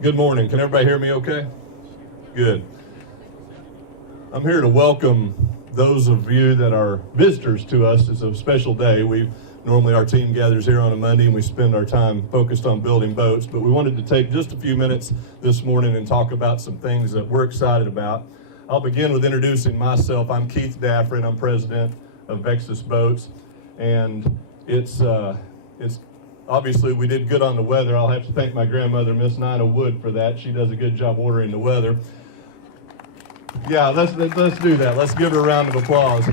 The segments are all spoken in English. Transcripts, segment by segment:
Good morning. Can everybody hear me okay? Good. I'm here to welcome those of you that are visitors to us. It's a special day. Normally our team gathers here on a Monday and we spend our time focused on building boats, but we wanted to take just a few minutes this morning and talk about some things that we're excited about. I'll begin with introducing myself. I'm Keith Daffrey and I'm president of Vexus Boats, and it's obviously we did good on the weather. I'll have to thank my grandmother, Miss Nina Wood, for that. She does a good job ordering the weather. Yeah, let's do that. Let's give her a round of applause.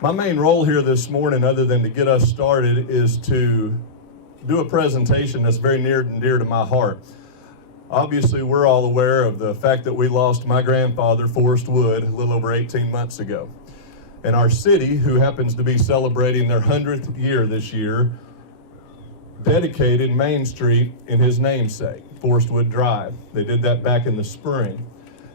My main role here this morning, other than to get us started, is to do a presentation that's very near and dear to my heart. Obviously, we're all aware of the fact that we lost my grandfather, Forrest Wood, a little over 18 months ago. And our city, who happens to be celebrating their 100th year this year, dedicated Main Street in his namesake, Forrest Wood Drive. They did that back in the spring.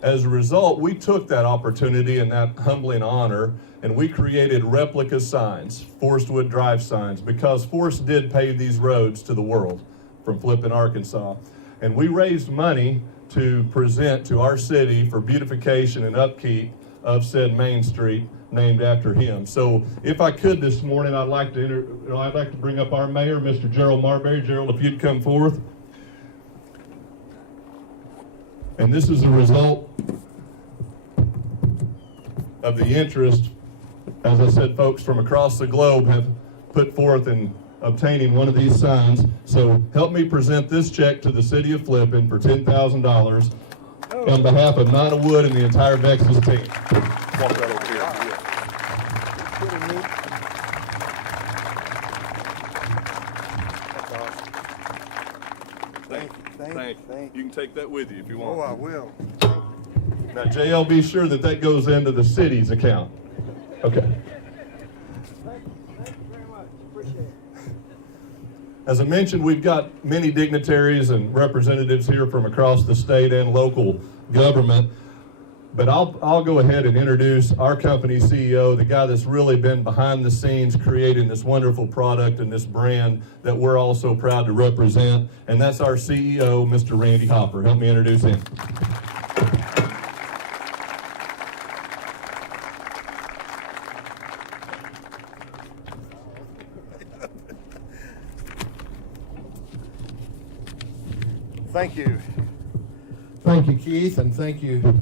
As a result, we took that opportunity and that humbling honor, and we created replica signs, Forrest Wood Drive signs, because Forrest did pave these roads to the world from Flippin, Arkansas. And we raised money to present to our city for beautification and upkeep of said Main Street, named after him. So if I could this morning, I'd like to bring up our mayor, Mr. Gerald Marbury. Gerald, if you'd come forth. And this is a result of the interest, as I said, folks from across the globe have put forth in obtaining one of these signs. So help me present this check to the city of Flippin for $10,000 on behalf of Nina Wood and the entire Vexus team. Walk right over here. Thank you. You can take that with you if you want. Oh, I will. Now, JL, be sure that goes into the city's account. Okay. Thank you very much. Appreciate it. As I mentioned, we've got many dignitaries and representatives here from across the state and local government. But I'll go ahead and introduce our company CEO, the guy that's really been behind the scenes creating this wonderful product and this brand that we're all so proud to represent, and that's our CEO, Mr. Randy Hopper. Help me introduce him. Thank you. Thank you, Keith, and thank you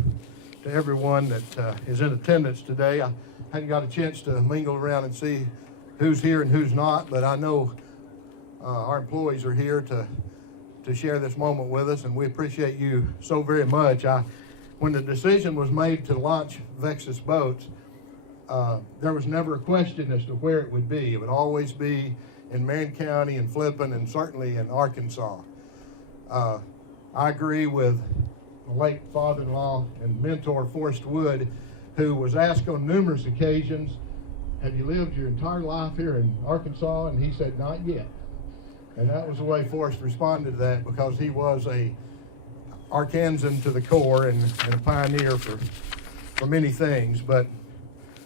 to everyone that is in attendance today. I hadn't got a chance to mingle around and see who's here and who's not, but I know our employees are here to share this moment with us, and we appreciate you so very much. When the decision was made to launch Vexus Boats, there was never a question as to where it would be. It would always be in Marion County and Flippin, and certainly in Arkansas. I agree with the late father-in-law and mentor Forrest Wood, who was asked on numerous occasions, have you lived your entire life here in Arkansas? And he said, not yet. And that was the way Forrest responded to that, because he was a Arkansan to the core and a pioneer for many things. But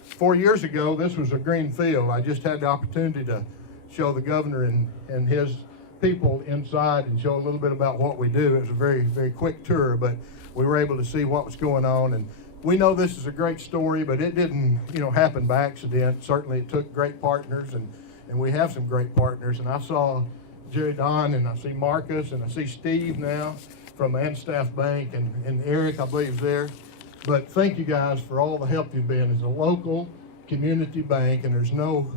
4 years ago, this was a green field. I just had the opportunity to show the governor and his people inside and show a little bit about what we do. It was a very, very quick tour, but we were able to see what was going on. And we know this is a great story, but it didn't, happen by accident. Certainly it took great partners, and we have some great partners. And I saw Jerry Don, and I see Marcus, and I see Steve now from Anstaff Bank, and Eric, I believe, is there. But thank you guys for all the help you've been as a local community bank, and there's no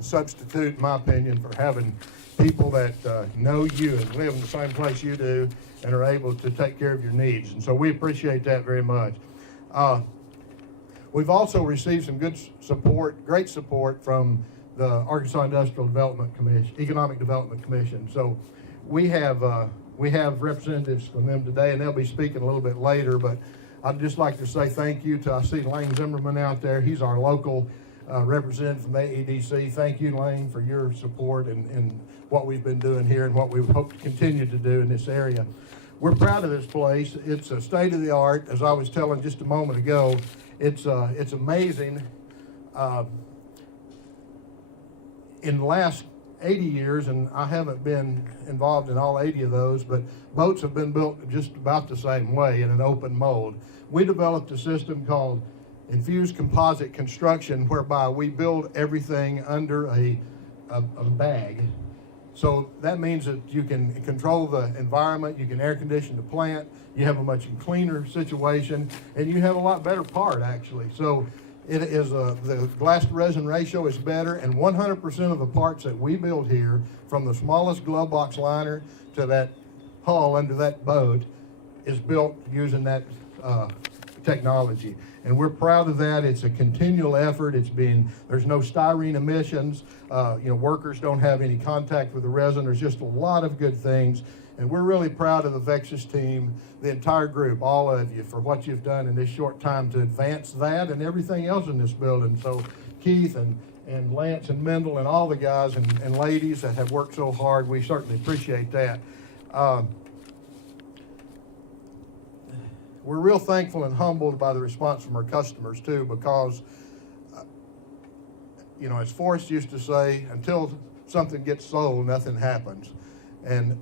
substitute, in my opinion, for having people that know you and live in the same place you do and are able to take care of your needs. And so we appreciate that very much. We've also received some good support, great support from the Arkansas Industrial Development Commission, Economic Development Commission. So we have representatives from them today, and they'll be speaking a little bit later, but I'd just like to say thank you to, I see Lane Zimmerman out there. He's our local representative from AEDC. Thank you, Lane, for your support and what we've been doing here and what we hope to continue to do in this area. We're proud of this place. It's a state-of-the-art, as I was telling just a moment ago. It's amazing. In the last 80 years, and I haven't been involved in all 80 of those, but boats have been built just about the same way in an open mold. We developed a system called infused composite construction, whereby we build everything under a bag. So that means that you can control the environment, you can air condition the plant, you have a much cleaner situation, and you have a lot better part, actually. So it is the glass to resin ratio is better, and 100% of the parts that we build here, from the smallest glove box liner to that hull under that boat, is built using that technology. And we're proud of that. It's a continual effort. There's no styrene emissions. Workers don't have any contact with the resin. There's just a lot of good things. And we're really proud of the Vexus team, the entire group, all of you, for what you've done in this short time to advance that and everything else in this building. So Keith and Lance and Mendel and all the guys and ladies that have worked so hard, we certainly appreciate that. We're real thankful and humbled by the response from our customers too, because, as Forrest used to say, until something gets sold, nothing happens. And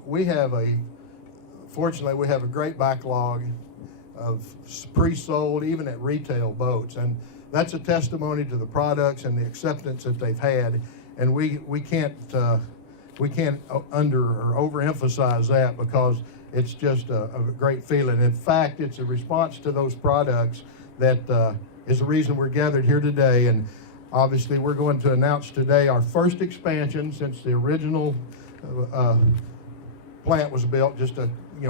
fortunately, we have a great backlog of pre-sold, even at retail boats. And that's a testimony to the products and the acceptance that they've had. And we can't under or overemphasize that, because it's just a great feeling. In fact, it's a response to those products that is the reason we're gathered here today. And obviously, we're going to announce today our first expansion since the original plant was built,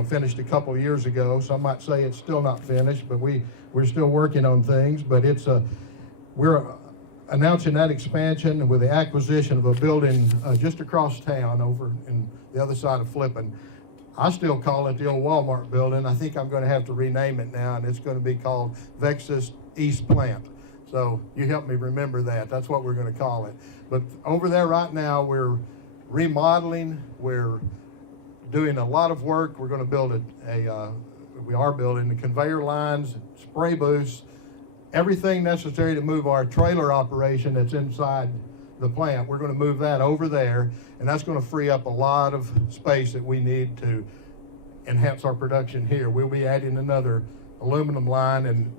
finished a couple of years ago. Some might say it's still not finished, but we're still working on things. But we're announcing that expansion with the acquisition of a building just across town over in the other side of Flippin. I still call it the old Walmart building. I think I'm going to have to rename it now, and it's going to be called Vexus East Plant. So you help me remember that. That's what we're going to call it. But over there right now, we're remodeling. We're doing a lot of work. We're going to build we are building the conveyor lines, spray booths, everything necessary to move our trailer operation that's inside the plant. We're going to move that over there, and that's going to free up a lot of space that we need to enhance our production here. We'll be adding another aluminum line and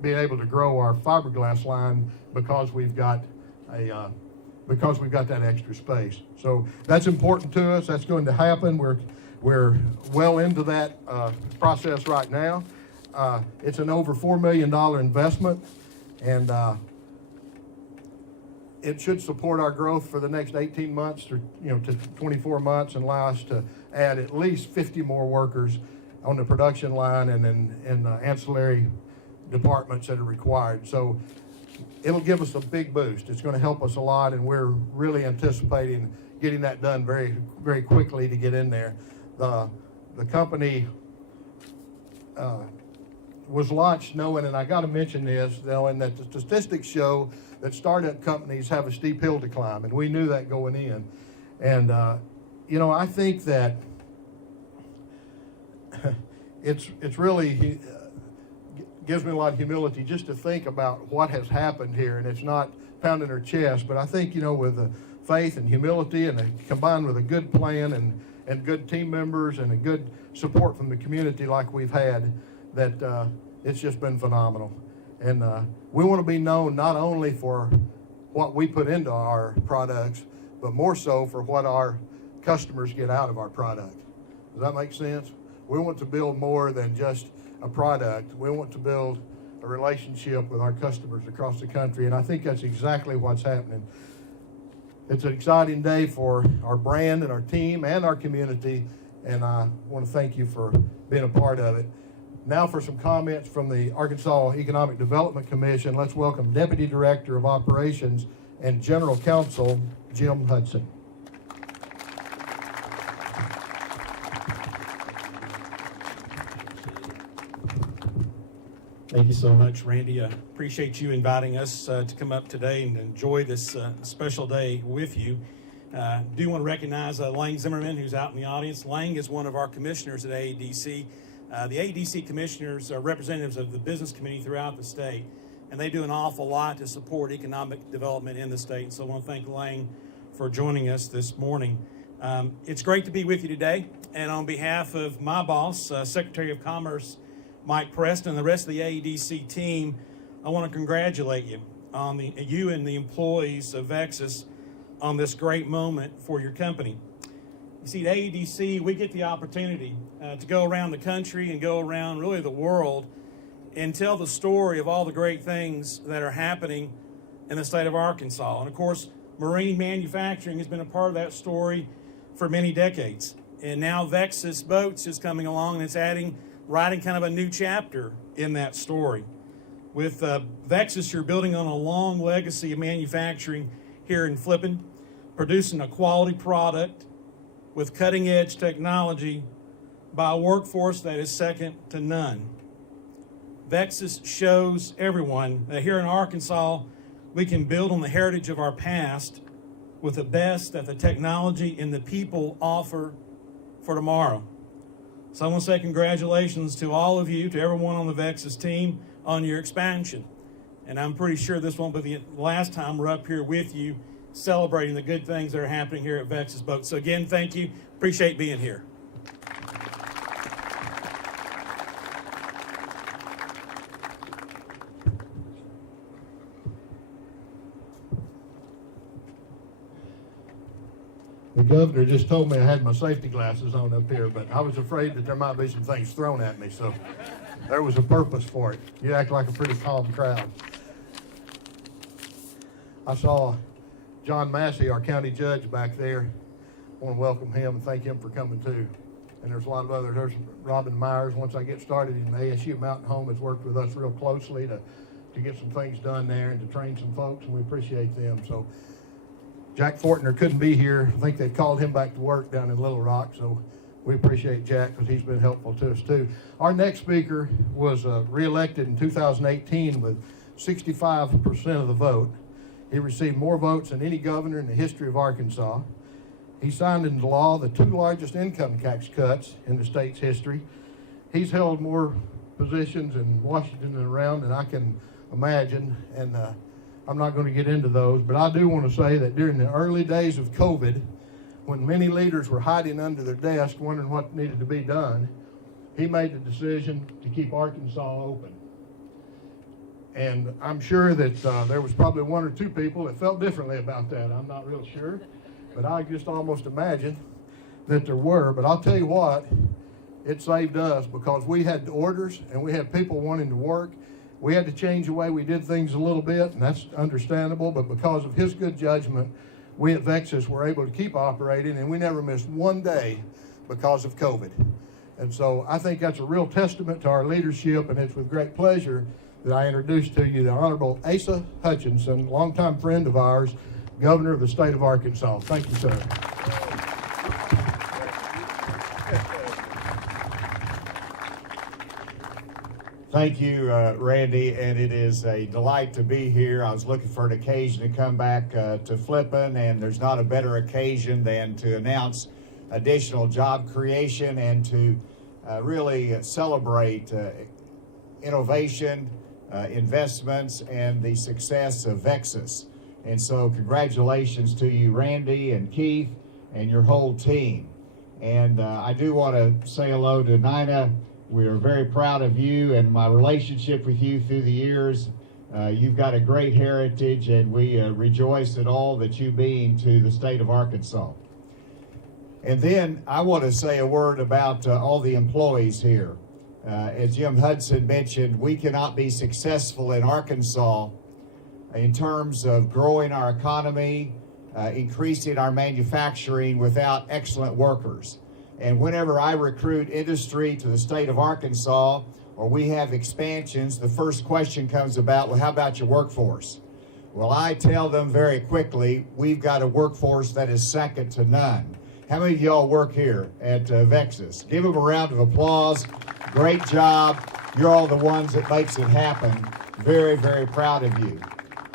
being able to grow our fiberglass line because we've got that extra space. So that's important to us. That's going to happen. We're well into that process right now. It's an over $4 million investment, and it should support our growth for the next 18 months to 24 months, and allow us to add at least 50 more workers on the production line and in ancillary departments that are required. So it'll give us a big boost. It's going to help us a lot, and we're really anticipating getting that done very, very quickly to get in there. The company was launched knowing, and I got to mention this, knowing that the statistics show that startup companies have a steep hill to climb, and we knew that going in. And I think that it's really gives me a lot of humility just to think about what has happened here, and it's not pounding our chest, but I think with the faith and humility, and combined with a good plan and good team members and a good support from the community like we've had, that it's just been phenomenal. And we want to be known not only for what we put into our products, but more so for what our customers get out of our product. Does that make sense? We want to build more than just a product. We want to build a relationship with our customers across the country, and I think that's exactly what's happening. It's an exciting day for our brand and our team and our community, and I want to thank you for being a part of it. Now for some comments from the Arkansas Economic Development Commission, let's welcome Deputy Director of Operations and General Counsel, Jim Hudson. Thank you so much, Randy. I appreciate you inviting us to come up today and enjoy this special day with you. Do want to recognize Lang Zimmerman, who's out in the audience. Lang is one of our commissioners at AEDC. The AEDC commissioners are representatives of the business community throughout the state, and they do an awful lot to support economic development in the state. So I want to thank Lang for joining us this morning. It's great to be with you today, and on behalf of my boss, Secretary of Commerce Mike Preston, and the rest of the AEDC team, I want to congratulate you on you and the employees of Vexus on this great moment for your company. You see, at AEDC, we get the opportunity to go around the country and go around really the world and tell the story of all the great things that are happening in the state of Arkansas. And of course, marine manufacturing has been a part of that story for many decades. And now Vexus Boats is coming along and it's writing kind of a new chapter in that story. With Vexus, you're building on a long legacy of manufacturing here in Flippin, producing a quality product with cutting-edge technology by a workforce that is second to none. Vexus shows everyone that here in Arkansas, we can build on the heritage of our past with the best that the technology and the people offer for tomorrow. So I want to say congratulations to all of you, to everyone on the Vexus team on your expansion. And I'm pretty sure this won't be the last time we're up here with you celebrating the good things that are happening here at Vexus Boats. So again, thank you. Appreciate being here. The governor just told me I had my safety glasses on up here, but I was afraid that there might be some things thrown at me, so there was a purpose for it. You act like a pretty calm crowd. I saw John Massey, our county judge, back there. I want to welcome him and thank him for coming too. And there's a lot of others. There's Robin Myers. Once I get started in ASU Mountain Home, has worked with us real closely to get some things done there and to train some folks, and we appreciate them. So Jack Fortner couldn't be here. I think they called him back to work down in Little Rock, so we appreciate Jack because he's been helpful to us too. Our next speaker was reelected in 2018 with 65% of the vote. He received more votes than any governor in the history of Arkansas. He signed into law the 2 largest income tax cuts in the state's history. He's held more positions in Washington and around than I can imagine, and I'm not going to get into those, but I do want to say that during the early days of COVID, when many leaders were hiding under their desk wondering what needed to be done, he made the decision to keep Arkansas open. And I'm sure that there was probably 1 or 2 people that felt differently about that. I'm not real sure, but I just almost imagine that there were. But I'll tell you what, it saved us because we had orders and we had people wanting to work. We had to change the way we did things a little bit, and that's understandable, but because of his good judgment, we at Vexus were able to keep operating, and we never missed one day because of COVID. And so I think that's a real testament to our leadership, and it's with great pleasure that I introduce to you the Honorable Asa Hutchinson, longtime friend of ours, Governor of the state of Arkansas. Thank you, sir. Thank you, Randy, and it is a delight to be here. I was looking for an occasion to come back to Flippin, and there's not a better occasion than to announce additional job creation and to really celebrate innovation, investments, and the success of Vexus. And so congratulations to you, Randy and Keith, and your whole team. And I do want to say hello to Nina. We are very proud of you and my relationship with you through the years. You've got a great heritage, and we rejoice at all that you mean to the state of Arkansas. And then I want to say a word about all the employees here. As Jim Hudson mentioned, we cannot be successful in Arkansas in terms of growing our economy, increasing our manufacturing without excellent workers. And whenever I recruit industry to the state of Arkansas, or we have expansions, the first question comes about, well, how about your workforce? Well, I tell them very quickly, we've got a workforce that is second to none. How many of y'all work here at Vexus? Give them a round of applause. Great job. You're all the ones that makes it happen. Very, very proud of you.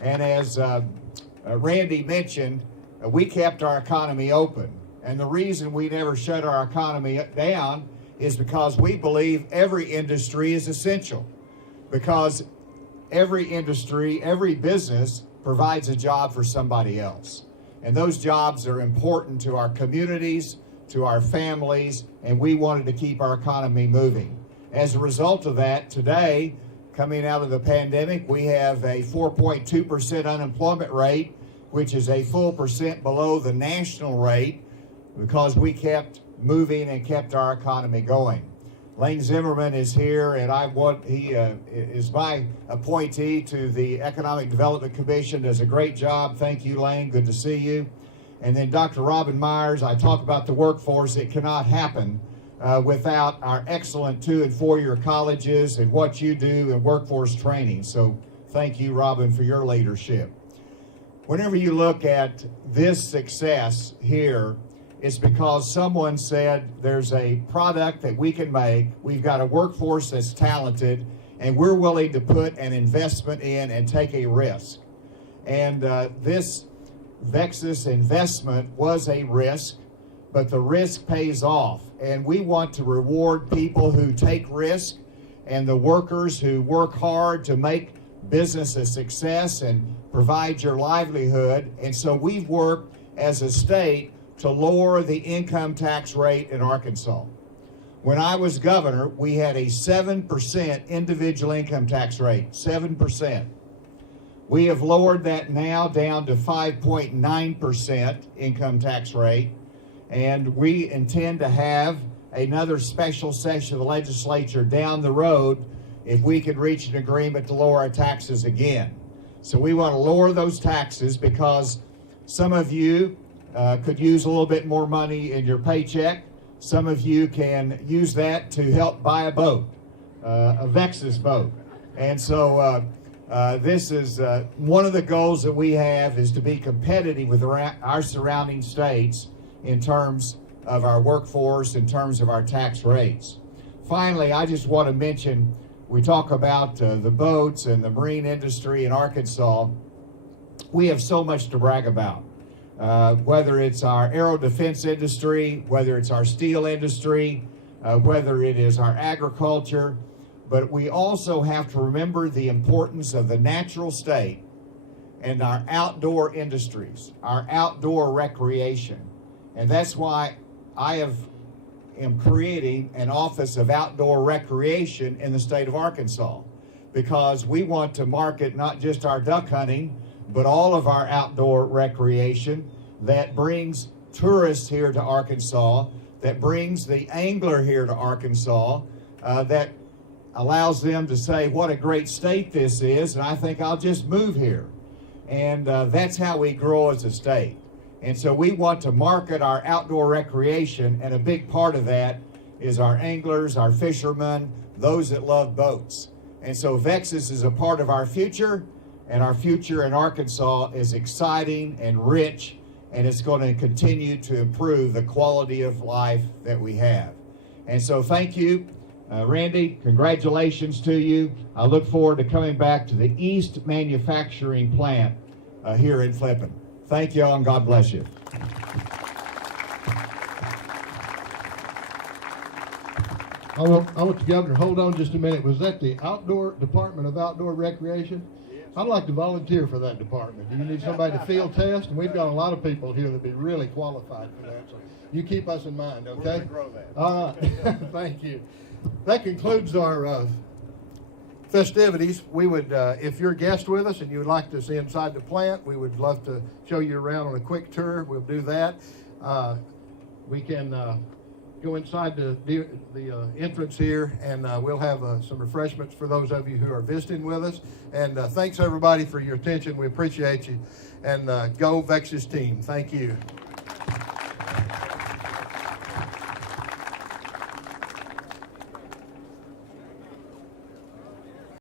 And as Randy mentioned, we kept our economy open. And the reason we never shut our economy down is because we believe every industry is essential. Because every industry, every business provides a job for somebody else. And those jobs are important to our communities, to our families, and we wanted to keep our economy moving. As a result of that, today, coming out of the pandemic, we have a 4.2% unemployment rate, which is a full percent below the national rate, because we kept moving and kept our economy going. Lane Zimmerman is here, and he is my appointee to the Economic Development Commission. Does a great job. Thank you, Lane. Good to see you. And then Dr. Robin Myers. I talk about the workforce. It cannot happen without our excellent 2- and 4-year colleges and what you do in workforce training. So thank you, Robin, for your leadership. Whenever you look at this success here, it's because someone said there's a product that we can make, we've got a workforce that's talented, and we're willing to put an investment in and take a risk. And this Vexus investment was a risk, but the risk pays off. And we want to reward people who take risk and the workers who work hard to make business a success and provide your livelihood. And so we've worked as a state to lower the income tax rate in Arkansas. When I was governor, we had a 7% individual income tax rate, 7%. We have lowered that now down to 5.9% income tax rate, and we intend to have another special session of the legislature down the road if we could reach an agreement to lower our taxes again. So we want to lower those taxes because some of you could use a little bit more money in your paycheck. Some of you can use that to help buy a boat, a Vexus boat. And so this is one of the goals that we have, is to be competitive with our surrounding states in terms of our workforce, in terms of our tax rates. Finally, I just want to mention, we talk about the boats and the marine industry in Arkansas. We have so much to brag about. Whether it's our aero defense industry, whether it's our steel industry, whether it is our agriculture, but we also have to remember the importance of the natural state and our outdoor industries, our outdoor recreation. And that's why I am creating an Office of Outdoor Recreation in the state of Arkansas, because we want to market not just our duck hunting, but all of our outdoor recreation that brings tourists here to Arkansas, that brings the angler here to Arkansas, that allows them to say, what a great state this is, and I think I'll just move here. And that's how we grow as a state. And so we want to market our outdoor recreation, and a big part of that is our anglers, our fishermen, those that love boats. And so Vexus is a part of our future, and our future in Arkansas is exciting and rich, and it's going to continue to improve the quality of life that we have. And so thank you, Randy, congratulations to you. I look forward to coming back to the East Manufacturing Plant here in Flippin. Thank you all, and God bless you. I want the governor, hold on just a minute. Was that the outdoor Department of Outdoor Recreation? Yes. I'd like to volunteer for that department. Do you need somebody to field test? And we've got a lot of people here that be really qualified for that. So you keep us in mind, okay? We're going to grow that. All right. Thank you. That concludes our festivities. We would, if you're a guest with us and you would like to see inside the plant, we would love to show you around on a quick tour. We'll do that. We can go inside the entrance here, and we'll have some refreshments for those of you who are visiting with us. And thanks everybody for your attention. We appreciate you. And go Vexus team. Thank you.